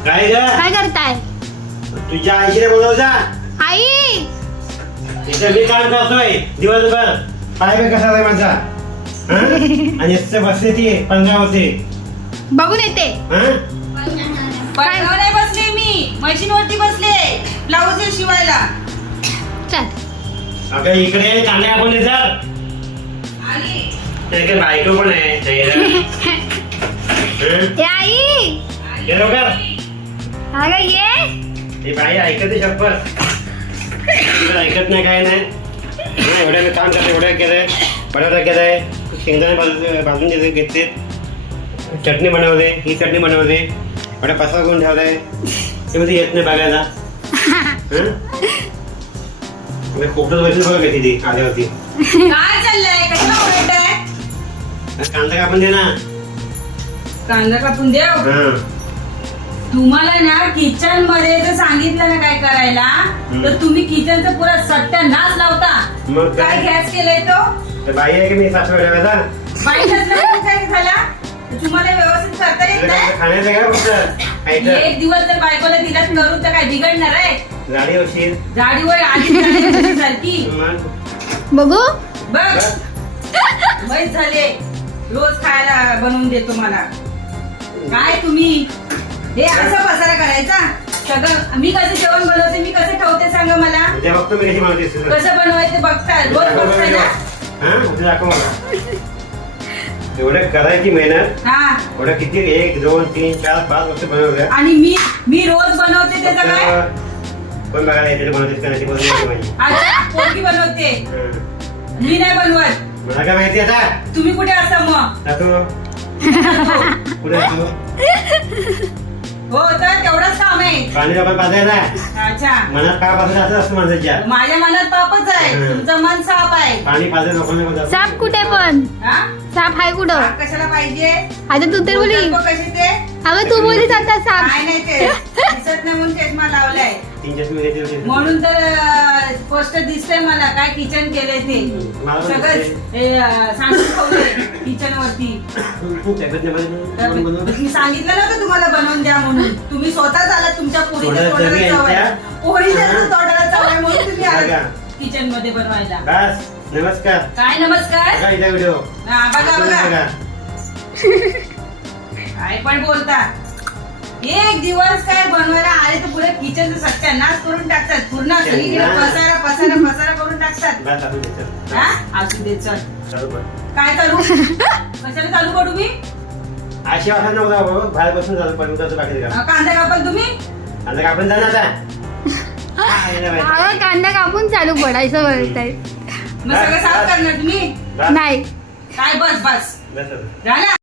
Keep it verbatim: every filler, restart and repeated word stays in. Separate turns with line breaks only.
काय ग
काय करताय?
तुझ्या आईशीने बोलव जा.
आई
इथं मी काम करतोय दिवसभर. पाय बे कसा आहे माझा हं? आणि इथं बसते ती पंगावरती
बघून येते.
हं?
पडगाव नाही बसले मी, मशीन वरती बसले ब्लाऊज शिवायला.
चल
अगं इकडे कांदे आपण येतात.
आली
त्याकडे बायको पण आहे हं?
ए आई
ये लवकर.
अगं ये.
ही बाई ऐकते शपथ. तिकडे ऐकत नाही काय नाही हं, एवढ्या मी काम करते एवढ्या केलंय बटाटा केलाय शेंगदाणे भाजून भाजून घेतले घेतले चटणी बनवले ही चटणी बनवले एवढा पसारा करून ठेवलाय ते मध्ये येत नाही बघायला हं? खोपटच बसली बघा किती ती आल्यावरती
काय चाललंय, कशाला ओरडताय?
कांदा कापून दे ना.
कांदा कापून देव.
हं.
तुम्हाला ना किचन मध्ये जर सांगितलं ना काय करायला तर तुम्ही किचनचा पुरा सत्यानाश लावता.
मग
काय
काय
गॅस केलाय तो
ते बाई आहे की मी सासू ठेवायचा
बाई नसल्यामुळे काय झाला? तुम्हाला व्यवस्थित करता येत नाही.
खाण्याचं काय फक्त खायचं
एक दिवस जर बायकोला दिलाच करू तर काय बिघडणार आहे?
गाडी होशील
गाडीवर आधी सारखी
मग
बघू
बघ वैस झाले रोज खायला बनवून देतो मला. काय तुम्ही हे असं पसारा करायचा सगळं? मी कसं जेवण बनवते मी कसं ठेवते सांगा मला.
उद्या बघतो मी कशी बनवतेस तुला.
कसं बनवायचं बघता रोज बघताय ना.
हा उद्या दाखव मला एवढं करायची मेहनत
हा
एवढं किती एक दोन तीन चार पाच वर्ष बनवलं
आणि मी मी रोज बनवते त्याचं काय?
कोण बघायला येते बनवतेस करायची बनवते माझी
आता पोरगी बनवते
हं.
मी नाही बनवत.
मला काय माहिती आता
तुम्ही कुठे असता मग?
जातो कुठे जातो
हो तर तेवढंच काम आहे.
पाणी आपण पाजायला
अच्छा
मनात काय पाजायचं असं असतं माणसाच्या
माझ्या मनात पापच आहे
हं.
तुमचं मन साफ आहे.
पाणी पाजायला नको नको जातो.
साप कुठे पण?
हा
साप आहे कुठं?
साप कशाला पाहिजे?
आता तू तर बोली.
बोलतात बघ कसे ते
अगं तू बोलीस आता साप.
काय नाही ते दिसत नाही म्हणून चष्मा लावलाय
तीन चष्मे घेतले होते.
म्हणून तर अं, स्पष्ट दिसतंय मला काय किचन केलंय ते
मला पण
सगळं
दिसतंय.
हे, अं, सांगून ठेवलंय किचन वरती.
त्याच्यात नाही
तर
बनवलं, बनवलं.
मी सांगितलं नव्हतं तुम्हाला बनवून द्या म्हणून. तुम्ही स्वतःच आला तुमच्या पोरीच्या
थोडं
तोंडाला
जरी
चव आहे.
यांच्या-
पोरीच्या
हा.
तोंडाला चव आहे म्हणून तुम्ही
बघा.
आलात किचन मध्ये बनवायला.
बस नमस्कार
काय नमस्कार?
बघा इथं व्हिडिओ
हा, बघा बघा
बघा
काय पण बोलता. एक दिवस काय बनवायला आले तर पुढे किचनचा सत्यानाश करून टाकतात. पूर्ण सगळीकडे पसारा पसारा पसारा करून टाकतात.
बस आपण त्याच्यात.
हा असू दे चल.
चालू कर.
काय चालू कशाला चालू करू मी?
अशी वाटत नव्हता बाबा बाहेर बसून झालं पण उद्याचं बाकी
अं,
का
कांदा कापाल तुम्ही?
आता आपण जाणार आता काय नाही माहिती.
अगं कांदा कापून चालू पडायचं बोलताय.
मग सगळं साफ करणार तुम्ही?
बस,
नाही
काय बस बस
बस आता.
झालं.